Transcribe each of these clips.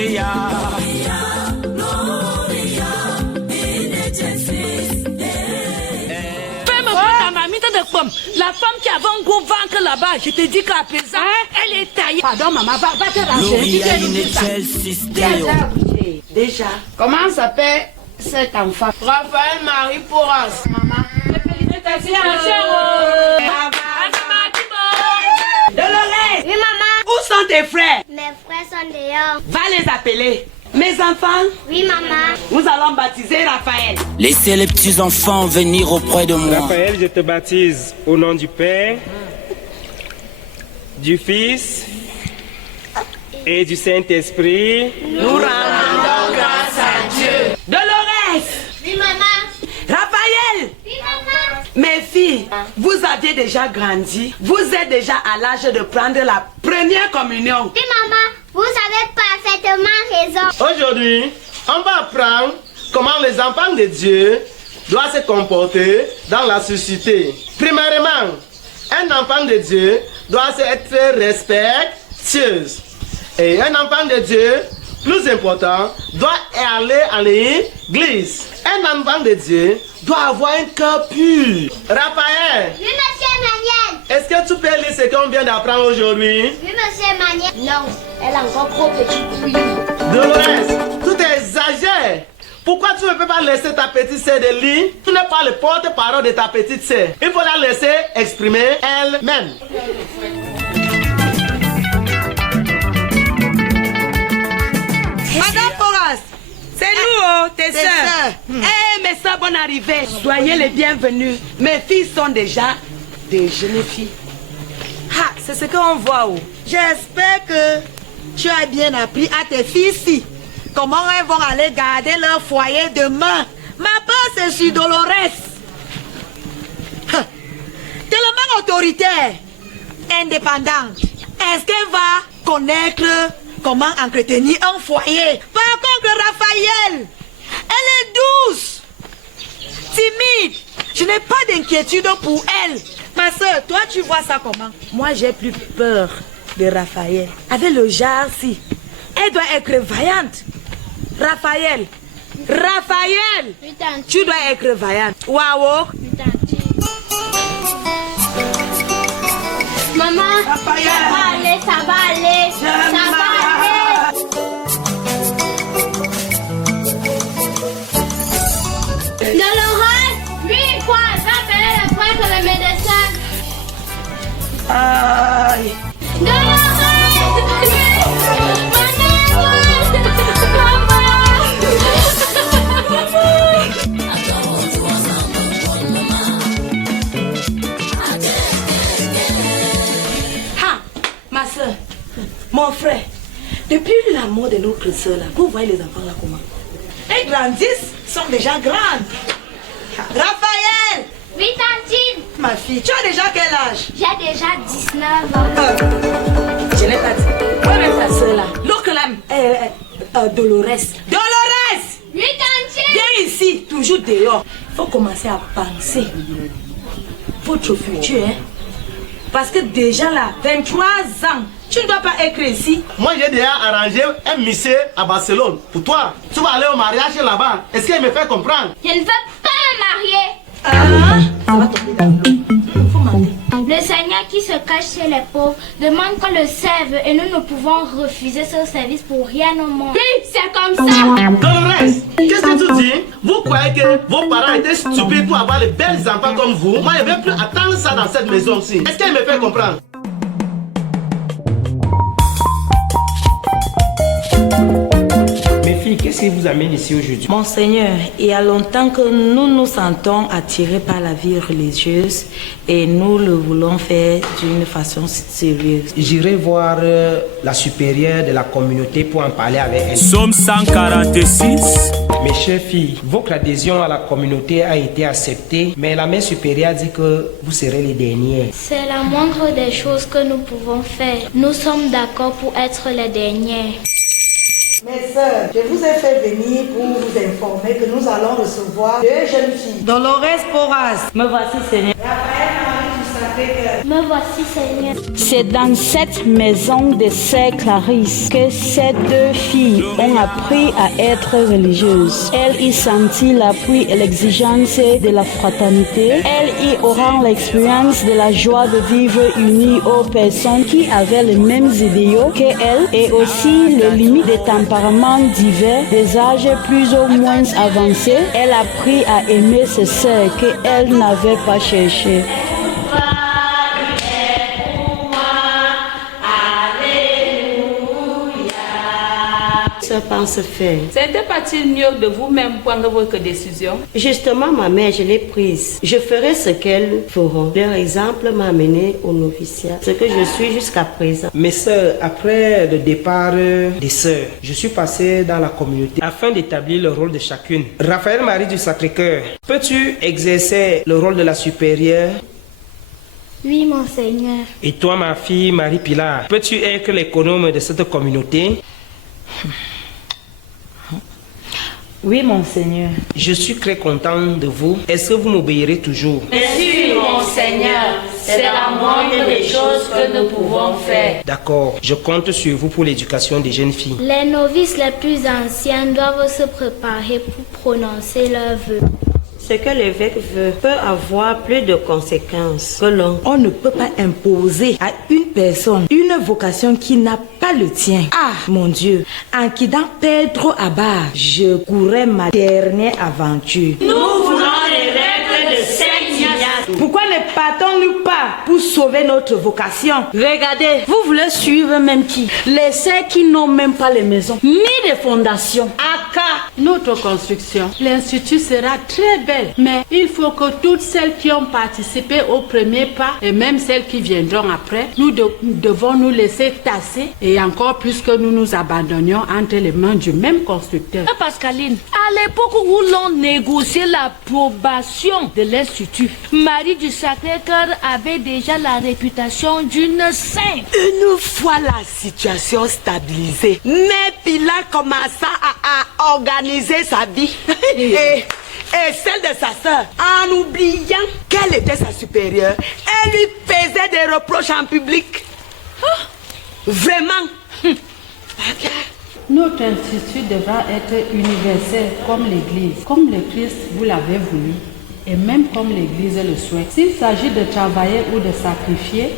Gloria. La femme qui avait un gros ventre là-bas, je te dis qu'à présent, elle est taillée. Pardon maman, va te ranger. Déjà, comment s'appelle cet enfant? Raphaël Marie Porras. Maman. Félicitations. Dolores. Oui maman. Où sont tes frères? Mes frères sont dehors. Va les appeler. Mes enfants. Oui maman. Nous allons baptiser Raphaël. Laissez les petits enfants venir auprès de moi. Raphaël, je te baptise au nom du Père, du Fils et du Saint-Esprit. Nous rendons grâce à Dieu. Dolores. Oui maman. Raphaël. Oui maman. Mes filles, vous aviez déjà grandi. Vous êtes déjà à l'âge de prendre la première communion. Oui maman, vous avez parfaitement raison. Aujourd'hui, on va apprendre comment les enfants de Dieu doivent se comporter dans la société. Premièrement, un enfant de Dieu doit être respectueux. Et un enfant de Dieu, plus important, doit aller à l'église. Un enfant de Dieu doit avoir un cœur pur. Raphaël, Oui monsieur Emmanuel. est-ce que tu peux lire ce qu'on vient d'apprendre aujourd'hui? Oui monsieur Emmanuel. Non, elle a encore trop petit bruit. Dolores, tout exagère. Pourquoi tu ne peux pas laisser ta petite sœur de lire? Tu n'es pas le porte-parole de ta petite sœur. Il faut la laisser exprimer elle-même. Madame Porras, c'est nous, tes sœurs. Eh, mes sœurs, bonne arrivée. Soyez les bienvenus. Mes filles sont déjà des jeunes filles. Ah, c'est ce qu'on voit. J'espère que tu as bien appris à tes filles ici comment elles vont aller garder leur foyer demain. Ma peur, c'est sur Dolores. Tellement autoritaire, indépendante. Est-ce qu'elle va connaître comment entretenir un foyer? Par contre, Raphaël, elle est douce, timide. Je n'ai pas d'inquiétude pour elle. Ma soeur, toi, tu vois ça comment? Moi, j'ai plus peur de Raphaël. Avec le genre-ci, elle doit être vaillante. Raphaël, Oui tante. tu dois être vaillante. Waouh. Oui tante. Maman, Raphaël. ça va aller, ça va aller. Ça va aller. Dolores, oui quoi? Rappelez le point que le médecin. Aïe. Dolores! Ma soeur, mon frère, depuis la mort de notre soeur là, vous voyez les enfants là comment? Elles grandissent, sont déjà grandes. Raphaël, Oui tantine, ma fille, tu as déjà quel âge? j'ai déjà 19 ans. Je n'ai pas dit. Moi-même ta soeur là, l'autre là, Dolores. Dolores! Oui tantine. Viens ici, toujours dehors. Faut commencer à penser votre futur, hein. Parce que déjà là, 23 ans, tu ne dois pas être ici. Moi, j'ai déjà arrangé un monsieur à Barcelone. Pour toi, tu vas aller au mariage là-bas. Est-ce qu'elle me fait comprendre? Je ne veux pas me marier. Ça va tomber d'accord. Faut mentir. Le Seigneur qui se cache chez les pauvres demande qu'on le serve et nous ne pouvons refuser ce service pour rien au monde. Oui, c'est comme ça. Dolores, qu'est-ce que tu dis? Vous croyez que vos parents étaient stupides pour avoir les belles enfants comme vous? Moi, je ne vais plus attendre ça dans cette maison-ci. Est-ce qu'elle me fait comprendre? Mes filles, qu'est-ce qui vous amène ici aujourd'hui? Monseigneur, il y a longtemps que nous nous sentons attirés par la vie religieuse et nous le voulons faire d'une façon sérieuse. J'irai voir la supérieure de la communauté pour en parler avec elle. Somme 146. Mes chères filles, votre adhésion à la communauté a été acceptée, mais la mère supérieure dit que vous serez les dernières. C'est la moindre des choses que nous pouvons faire. Nous sommes d'accord pour être les derniers. Mes sœurs, je vous ai fait venir pour vous informer que nous allons recevoir deux jeunes filles. Dolores Porras. Me voici, Seigneur. Raphaël Marie Sacré-Cœur. Me voici, Seigneur. C'est dans cette maison des sœurs Clarisse que ces deux filles ont appris à être religieuses. Elles y sentirent l'appui et l'exigence de la fraternité. Elles y auront l'expérience de la joie de vivre unies aux personnes qui avaient les mêmes idéaux qu'elles et aussi les limites des tempéraments divers, des âges plus ou moins avancés. Elle a appris à aimer ses sœurs qu'elle n'avait pas cherchées. Pense faire. C'était pas-il mieux de vous-même prendre votre décision? Justement, ma mère, je l'ai prise. Je ferai ce qu'elles feront. Leur exemple m'a amené au noviciat, ce que je suis jusqu'à présent. Mes sœurs, après le départ des sœurs, je suis passé dans la communauté afin d'établir le rôle de chacune. Raphaël Marie du Sacré-Cœur, peux-tu exercer le rôle de la supérieure? Oui, Monseigneur. Et toi, ma fille Marie Pilar, peux-tu être l'économe de cette communauté? Oui, Monseigneur. Je suis très content de vous. Est-ce que vous m'obéirez toujours? Merci, Monseigneur. C'est la moindre des choses que nous pouvons faire. D'accord. Je compte sur vous pour l'éducation des jeunes filles. Les novices les plus anciens doivent se préparer pour prononcer leurs vœux. Ce que l'évêque veut peut avoir plus de conséquences que l'on. On ne peut pas imposer à une personne une vocation qui n'a pas le tien. Ah, mon Dieu, en quittant Pedro Abad, je courais ma dernière aventure. Nous voulons les règles de Saint-Ignace. Pourquoi ne partons-nous pas pour sauver notre vocation? Regardez, vous voulez suivre même qui? Les sœurs qui n'ont même pas les maisons, ni les fondations. Aka, notre construction, l'institut sera très belle, mais il faut que toutes celles qui ont participé au premier pas et même celles qui viendront après, nous devons nous laisser tasser et encore plus que nous nous abandonnions entre les mains du même constructeur. Pascaline, à l'époque où l'on négociait l'approbation de l'institut, Marie du Sacré-Cœur avait déjà la réputation d'une sainte. Une fois la situation stabilisée, mais Pilar commença à organiser sa vie et celle de sa soeur. En oubliant qu'elle était sa supérieure, elle lui faisait des reproches en public. Vraiment. Notre institut devra être universel comme l'Église, comme le Christ vous l'avez voulu, et même comme l'Église le souhaite. S'il s'agit de travailler ou de sacrifier,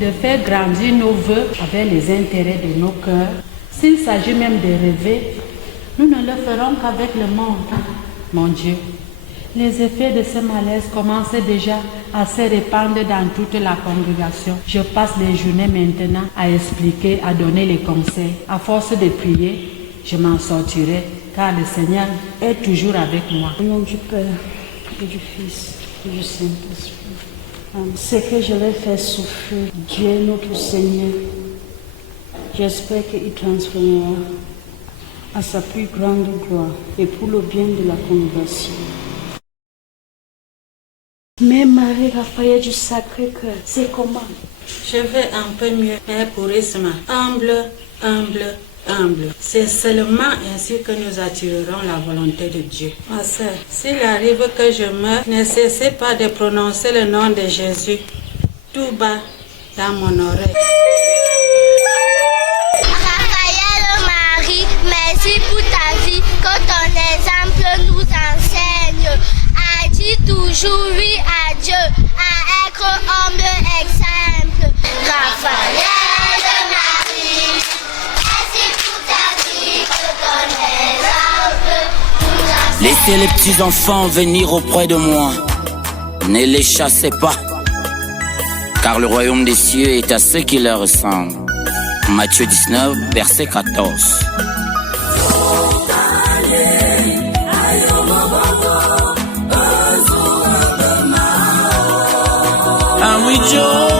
de faire grandir nos vœux avec les intérêts de nos cœurs, s'il s'agit même de rêver, nous ne le ferons qu'avec le monde. Mon Dieu, les effets de ce malaise commencent déjà à se répandre dans toute la congrégation. Je passe les journées maintenant à expliquer, à donner les conseils. À force de prier, je m'en sortirai, car le Seigneur est toujours avec moi. Au nom du Père et du Fils et du Saint-Esprit. Ce que je vais faire souffrir, Dieu notre Seigneur, j'espère qu'il transformera à sa plus grande gloire et pour le bien de la congrégation. Mais Marie Raphaël du Sacré-Cœur, c'est comment? Je vais un peu mieux, mais purisme, humble, humble, humble. C'est seulement ainsi que nous attirerons la volonté de Dieu. Ma sœur, s'il arrive que je meure, ne cessez pas de prononcer le nom de Jésus tout bas dans mon oreille. Merci pour ta vie, que ton exemple nous enseigne à dire toujours oui à Dieu, à être humble exemple. Raphaël Marie, merci pour ta vie, que ton exemple nous enseigne. Laissez les petits enfants venir auprès de moi. Ne les chassez pas, car le royaume des cieux est à ceux qui leur ressemblent. Matthieu 19, verset 14. Joe.